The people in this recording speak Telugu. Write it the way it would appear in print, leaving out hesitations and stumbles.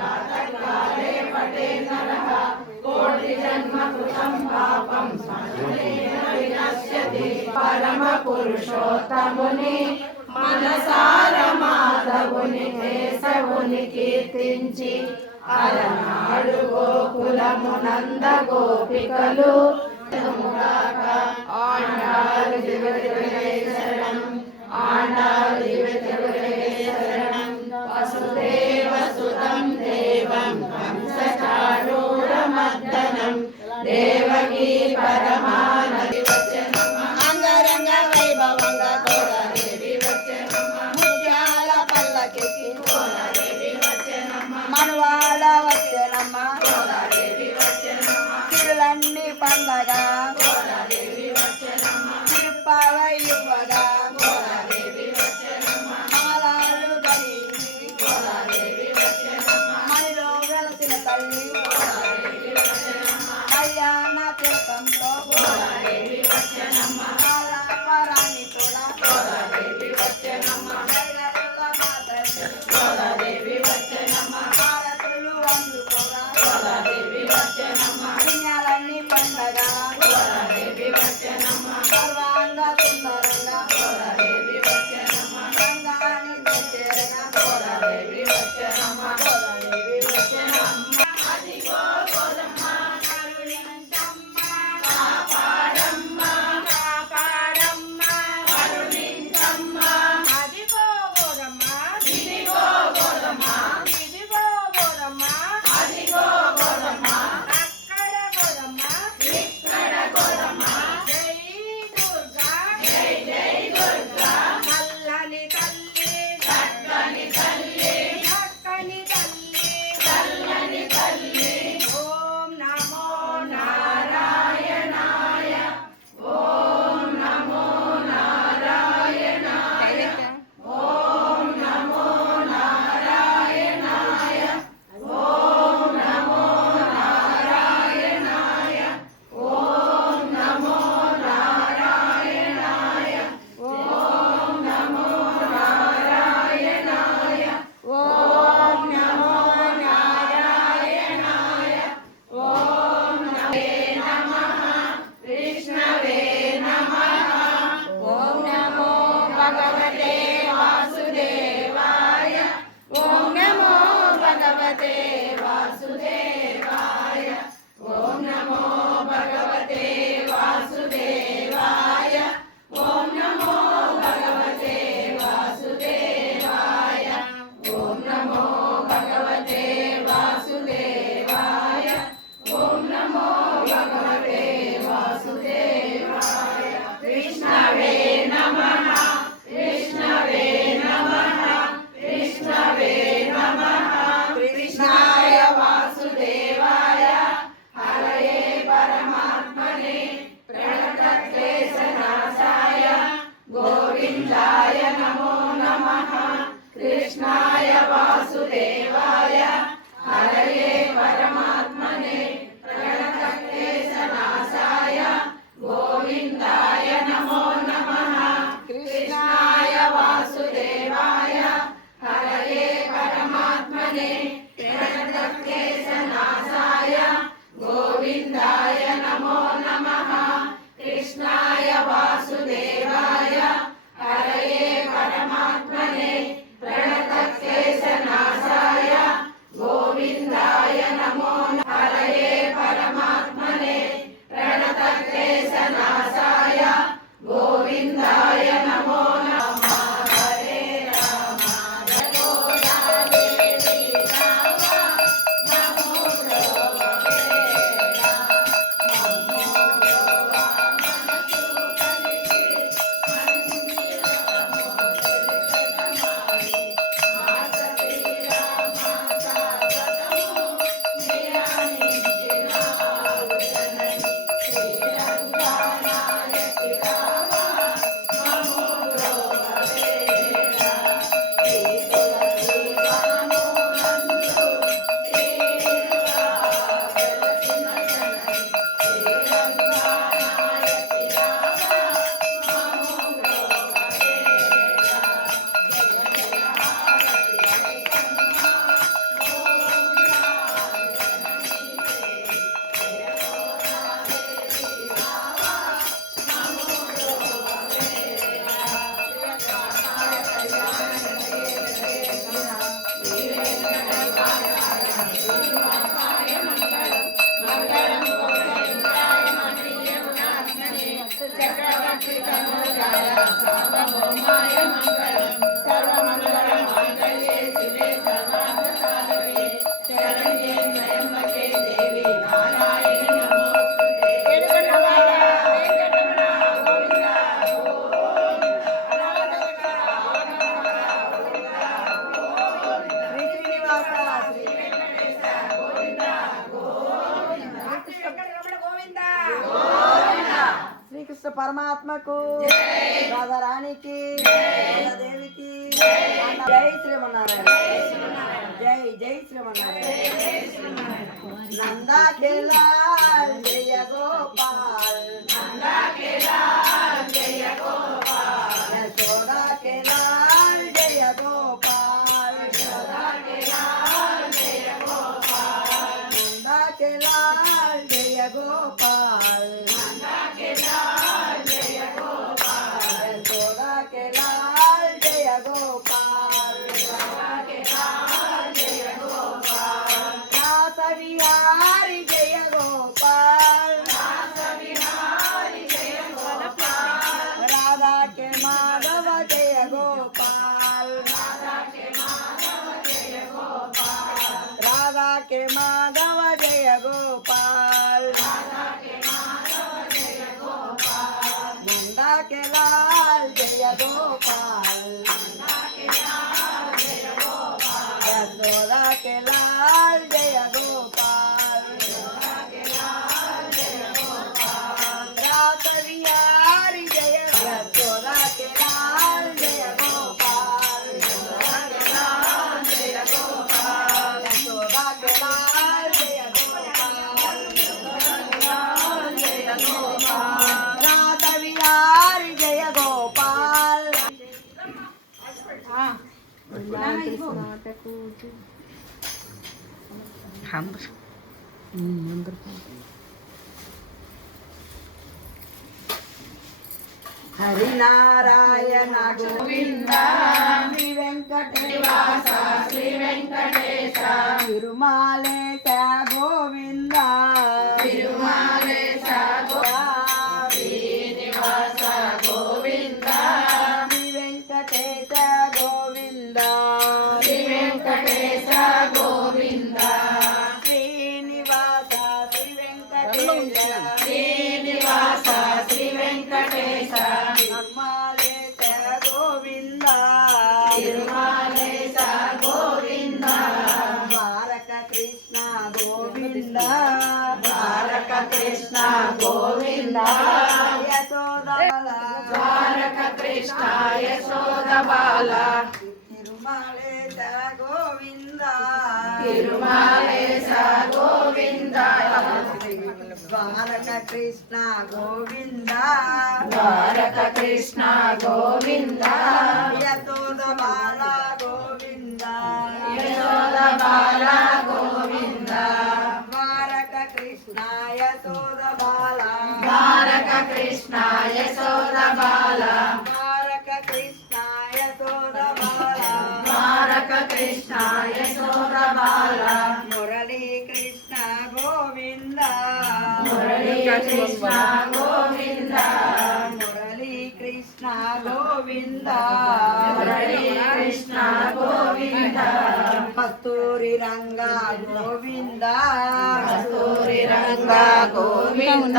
प्रातःकाले पठेन्नरः कोटिजन्मकृतं पापं स्मरणेन विनश्यति परमपुरुषोत्तमुनि మనసార మాధవుని కేశవుని కీర్తించి అలనాడు గోకులమునంద గోపికలు ఆండాలు శరణం ఆండాలు శరణం వసుదేవ సుతం దేవం కంసచాణూరమర్దనం దేవకీ పరమానది అంగరంగ వైభవంగా మనవాడ వచ్చనమ్మ తిరులన్నీ పండగ తిరుపావ ఇవ్వగా మాలాలు ధరించి మనలో వెలసిన తల్లి కళ్యాణ తిలకంతో వరాన్ని కూడా పుణ్యాలన్నీ పండగ సర్వాంగ సుందరంగా గంగాని कृष्णाय वासुदेवाय हरये परमात्मने प्रणतक्लेशनाशाय गोविन्दाय नमो नमः कृष्णाय वासुदेवाय हरये परमात्मने प्रणतक्लेशनाशाय गोविन्दाय नमो नमः कृष्णाय वासुदेवाय हरये परमात्मने प्रणतक्लेशनाशाय శ్రీనివాసాయ మంగళం మంగళం కోదండాయ మణియమునాత్మనే చక్రవర్తి తనూజాయ సార్వభౌమాయ మంగళం సర్వమంగళ మాంగళ్యే శివే సర్వార్థ సాధకే శరణ్యే త్రయంబకే దేవి నారాయణి నమోస్తుతే. వెంకటరమణ వెంకటరమణ గోవింద శ్రీకృష్ణ పరమాత్మకు రాధారాణికి దేవికి జై శ్రీమన్నారాయణ జై జై శ్రీమన్నారాయణ నందా के लाल जय गोपाल నందా के लाल जय गोपाल यशोदा के लाल जय गोपाल यशोदा के लाल जय गोपाल नंदा के लाल जय गोपाल नंदा के लाल जय गोपाल यशोदा के लाल जय गोपाल यशोदा के लाल जय गोपाल रास विहारी जय गोपाल रास विहारी जय गोपाल राधा के माधव जय गोपाल राधा के माधव जय गोपाल राधा के माधव जय गोपाल राधा के माधव जय गोपाल नंदा के लाल जय गोपाल नंदा के लाल जय गोपाल यशोदा के लाल जय गोपाल यशोदा के लाल जय गोपाल रास विहारी जय यशोदा के लाल जय गोपाल यशोदा के लाल जय गोपाल यशोदा के लाल जय गोपाल लाल जय गोपाल रास विहारी जय गोपाल हरिनारायण गोविंद श्री वेंकटेश निवास श्री वेंकटेश तिरुमालेश गोविंद तिरुमालेश श्रीनिवास गोविंद श्री वेंकटेश गोविंद श्री वेंकटेश गोविंद श्रीनिवास श्री वेंकटेश श्रीनिवास श्री वेंकटेश तिरुमालेश गोविंद तिरुमालेश गोविंद द्वारक कृष्ण गोविंद द्वारक कृष्ण गोविंद यशोदा द्वारक कृष्ण यशोद बाल तिरुमालेश गोविंद तिरुमालेश गोविंद द्वारक कृष्ण गोविंद द्वारक कृष्ण गोविंद यशोद बाल गोविंद यशोद बाल गोविंद द्वारक कृष्ण यशोद बाल द्वारक कृष्ण यशोद बाल द्वारक कृष्ण यशोद बाल द्वारक कृष्ण यशोद बाल मुरली कृष्ण गोविंद मुरली कृष्ण गोविंद मुरली कृष्ण गोविंद मुरली कृष्ण गोविंद कस्तूरी रंगा गोविंद कस्तूरी रंग गोविंद